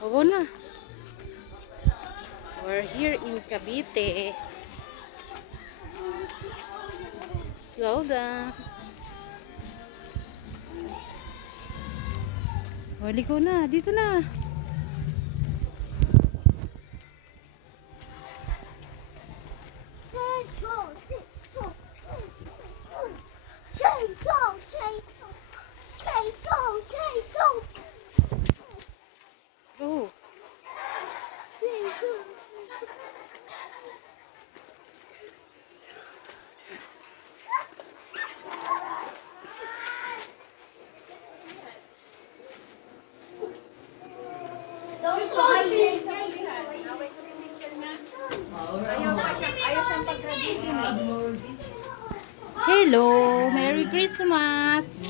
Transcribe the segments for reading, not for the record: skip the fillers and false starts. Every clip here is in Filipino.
Oo na. We're here in Cavite. Slow down. Wali ko na. Dito na. Go. Hello, Merry Christmas.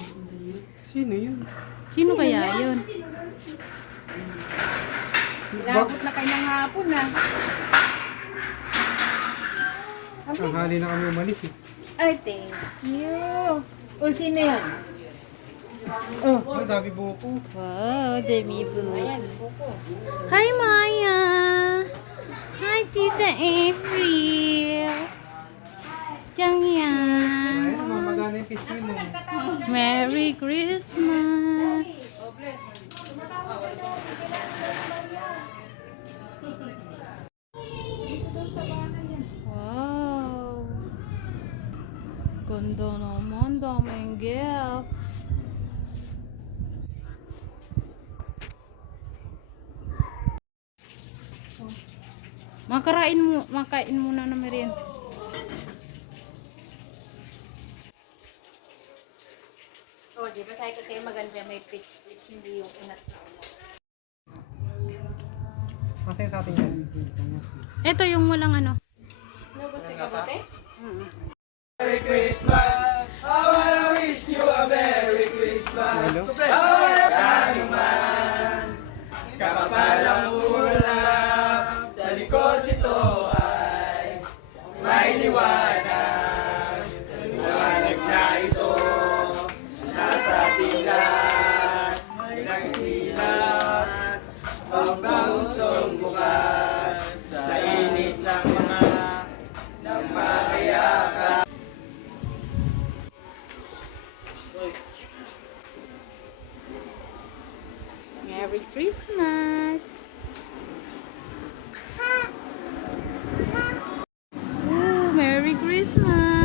Sino yun? Sino kaya yun? Inabot na kayo ng hapon na. Tanghali na kami umalis eh. Ay, thank you. O, sino yan? Oh. Ay, dami buko. Wow, Demi Boo. Ayan, buko. Hi, Maya. Hi, Tita April. Yang yan. Ay, mamagana yung fish mo. Merry Christmas. Wow. Ganda naman, daming gift. Makain muna na merienda. Oh, di ba sabi ko sa'yo maganda may pitch, hindi yung inat sa ulo. Masaya sa atin yan. Ito yung walang ano. Lobos sa kabote? Hello? Merry Christmas. Oh, Merry Christmas.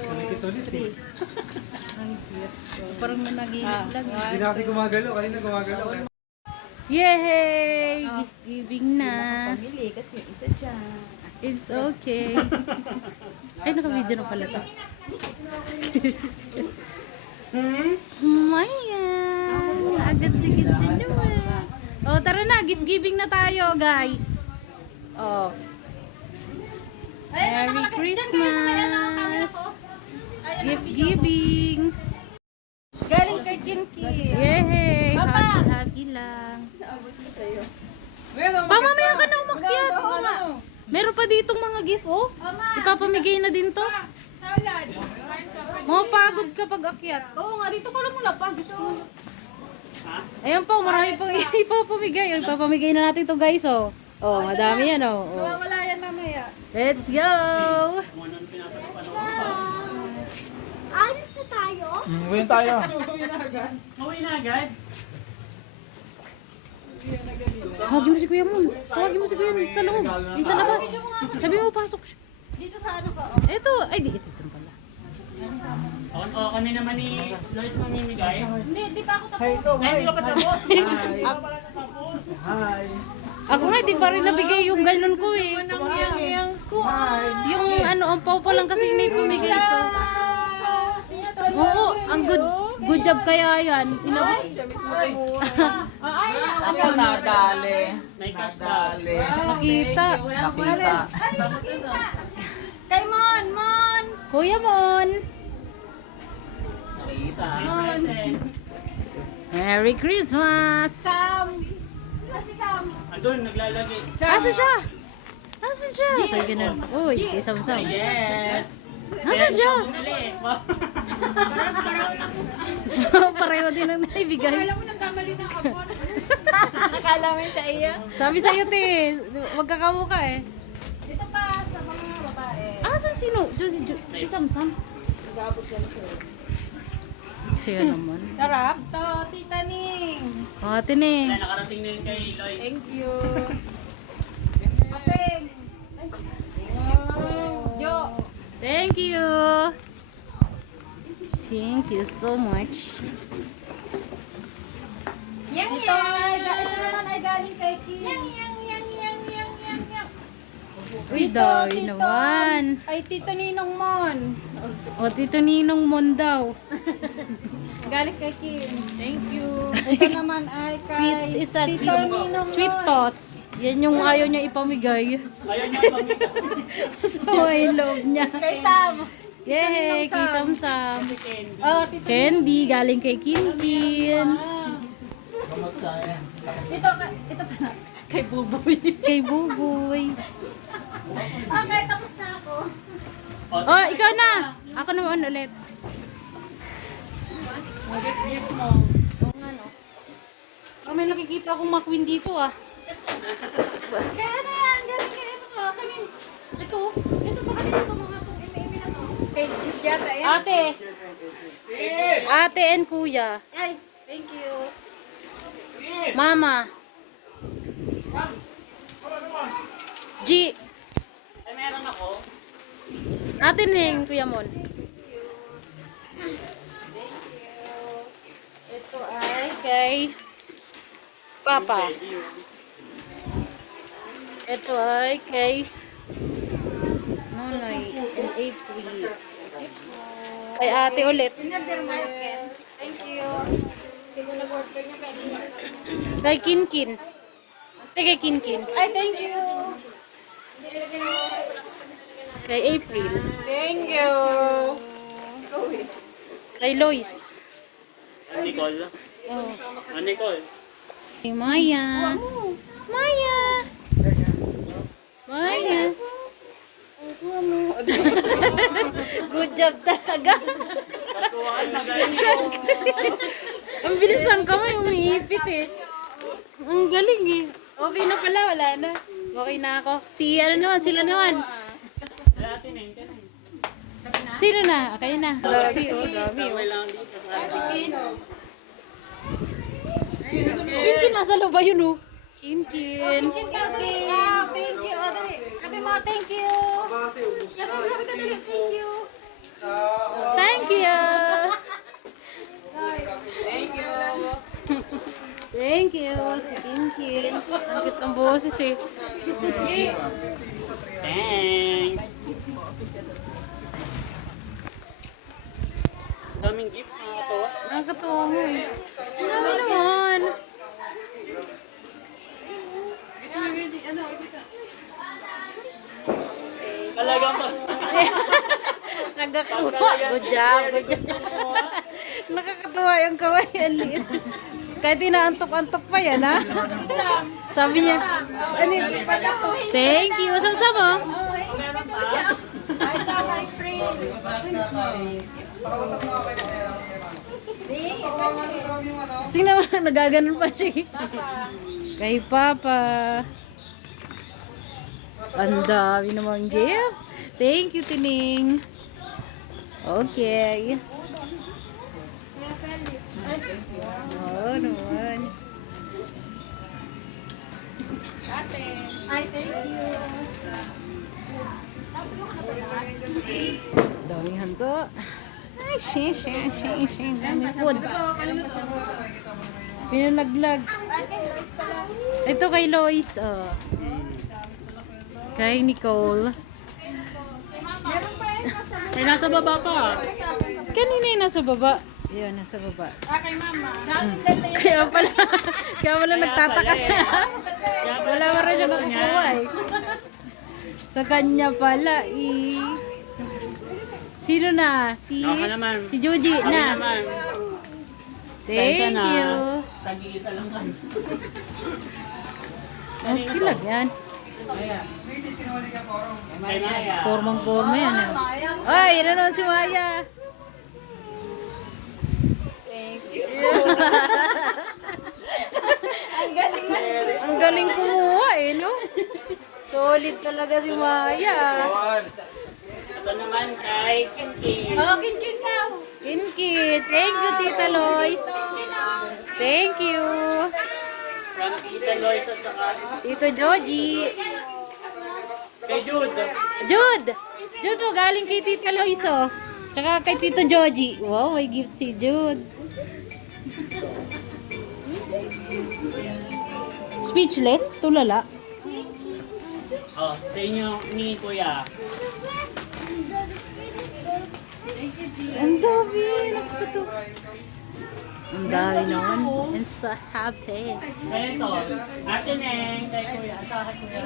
Sumakit ulit eh. Ang cute. Parang nanaginip lang. Hindi na kasi gumagalo. Kanina gumagalo. Yay! Gift giving na. Pamili kasi isa dyan. It's okay. Ay, naka-video na pala to. Maya! Agad-agad din naman. Oh, tara na. Gift giving na tayo, guys. Oh. Merry Christmas! Gift giving! Galing kay Kinki. Yay! Hagi-hagi lang. Pa, mamaya ka na umakyat. Meron pa ditong mga gift, oh. Ipapamigay na din to. Mapagod kapag akyat. Oo nga, dito ko lang mula pa. Ayan po, marami pang ipapamigay. Oh, ipapamigay na natin to, guys, oh. Oh, madami yan, oh. Oh. Wala yan mamaya. Let's go! Alis na tayo? Uwi tayo. Mauwi na agad? Tawagin mo si Kuya Mon. Tawagin mo si Kuya Mon sa loob. Yung sa labas. Sabi mo, pasok siya. Dito sa ano ka? Ito, ay, di, ito pala. Kami naman ni Lois mamimigay. Hindi, di pa ako tapos. Ay, hindi ka pa tapos. Hindi ka pala tapos. Ako nga, di pa rin nabigay yung ganun ko eh. Yung ano, ang pau pa lang kasi may pumigay ko. Oo, ang good job kaya yan. Inabot. Ako nadali. May cash ba? Nakita. Nakita. Kay Mon, Mon! Kuya Mon. Nakita. May present. Merry Christmas. Sam! Andun, naglalagay. Asan siya? Asan siya? Sabi ganun. Uy, kay Samsam. Yes! Asan siya? Dali. Pareho din ang naibigay. Nakala mo yun sa iyo? Sabi sa'yo, te, magkakamuka eh. Dito pa sa mga babae. Asan sino? Si Samsam. Nag-aabot ka na siya. Siya naman. Sarap to, Tita Ning. O, tining. Wala, nakarating na yun kay Lois. Thank you. Apeng. Jo. Thank you. Thank you so much. Yang Ito naman ay galing kay Kim. yang. Uy, dami naman. Ay, Tito Ninong Mon. O, Tito Ninong Mon daw. Galing kay Kim. Thank you. Ito naman ay kay Sweets, it's a Tito sweet, Ninong sweet Mon. thoughts. Yan yung ayaw niya ipamigay. Ayaw niya pamigay. So, yung loob niya. Kay Sam. Yay, kay Sam. Samsam. Si Candy. Oh, Tito Candy, galing kay Kinkin. Ito pa na. Kay Buboy. Kay Buboy. Okay, tapos na ako. Oh, ikaw na. Ako naman ulit. Gift mo. Oo nga, no. Oh, may nakikita akong makwin dito, ah. Kaya ano yan? Galing kay ito pa. Kami. Ito pa kanina ito mga itong imi na to. Kay Jude yata yan. Ate. Ate and kuya. Ay, thank you. Mama. G. Ay, meron ako. Ate Ning, Kuya Mon. Ito ay kay Papa. Ito ay kay Nonoy and April. Kay ate ulit. Thank you. Kay Kinkin. Kay Kinkin. Ay, thank you. Kay April. Thank you. Kay Lois. Nicole. Oh. Ah, Nicole. Kay Maya. Maya. Maya. Good job talaga. Kasuhan na guys. Ang bilis ng kamay, umiipit eh. Ang galing eh. Okay na pala, wala na. Okay na ako. Ano naman, sila naman. Wala, tinin. Sino na? Okay na. Dami oh, dami oh. Kamay lang dito sa akin. Kinkin, nasa loob ba yun oh? Kinkin. Wow, thank you. Oh, dali. Sabi mo, thank you. Sabi ka dali, thank you. Thank you. Thank you. Thank you, si Kinkin. Ang cute ng boses eh. Thanks. Daming gift. Nakakatawa. Nakakatawa mo eh. Dami naman. Talagang pa. Nagkakuha. Good job, good job. Nakakatuwa yung kaway. Ang liit. Kahit inaantok-antok pa yan, ha? Sabi niya, ano yun? Thank you. Sama-sama. Meron pa. Ay, tama, friend. Tingnan mo, nagaganon pa siya. Kay Papa. Ang dami namang gift. Thank you, Tining. Okay. Oo naman. Ay, thank you. Daming hanto. Ay, dami food. Pinalaglag. Ito kay Lois. Oh. Kay Nicole. May nasa baba pa. Kanina yung nasa baba. Yun, nasa baba. Kay mama. Kaya pala nagtataka siya. Wala pa rin siya nakukuha eh. Sa kanya pala eh. Sino na? Ako naman. Si Juji Kami na. naman. Thank Pasensya na. you. Tag-iisa lang kami. Okay lang yan. Kay Naya. Formang-forma yan. Ay, yun na naman si Maya. Ang galing kumuha eh, no? Solid talaga si Maya. Ito naman kay Kinkin. Oh, kin daw. Kinkit. Thank you, Tita Lois. Thank you. From Tita Lois at saka Tito Joji. kay Jude. Jude! Jude, oh, galing kay Tita Lois, oh. Tsaka kay Tito Joji. Wow, may gift si Jude. Speechless? Tulala. Oh, sa inyo ni Kuya. Ang dami. Nakakito. Ang dami naman. I'm so happy. Kaya ito, Ate Neng, kay Kuya. Asahan Kuya.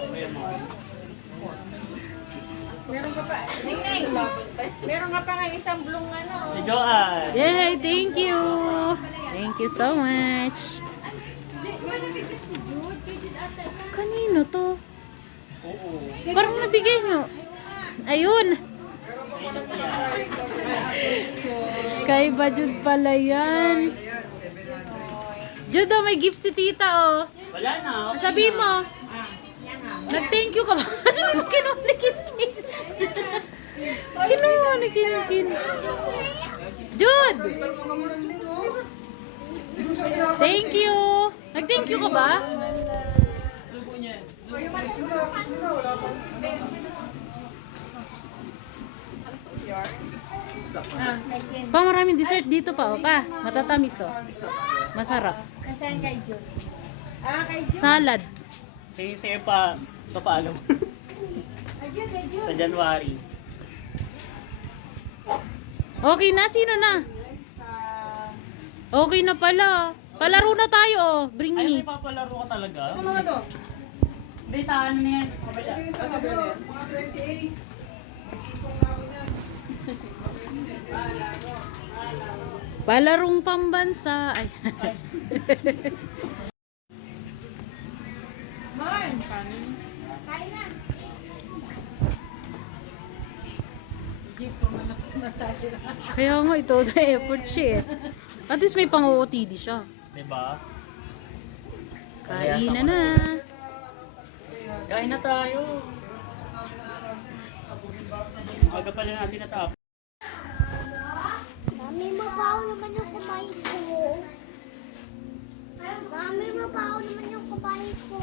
Kuya mo. Meron ka pa nga isang blong ano. Si Joanne. Yay, thank you. Thank you so much. Kanino to? Oo. Parang nabigay nyo. Ayun. Kay Bajud pala yan. Jude, oh, may gift si tita, oh. Wala na. Okay Sabi na. mo, nag-thank you ka ba? Sino mo kinuha ni Kinkin? Kinuha ni Kinkin. Jude! Thank you! Nag-thank you ka ba? Pa, maraming dessert dito pa, oh, pa. Matatamis, oh. Masarap. Nasaan kay Jun? Ah, kay Jun. Salad. Si Sepa, papalo. Sa January. Okay na, sino na? Okay na pala. Palaro na tayo, oh. Bring Ay, me. may papalaro ka talaga? Ito mga to. Hindi, sa ano na yan? Sa kabila. Mga 28. Nag-ipong na ako niyan. Palarong pambansa. Ay. Mon! Kain na. Kaya nga ito, the effort siya eh. At least may pang-OOTD siya. Diba? Kain na. Kain na tayo. Aga pala natin natapos. Mami, mabaho naman yung kumain ko. Mami, mabaho naman yung kumain ko.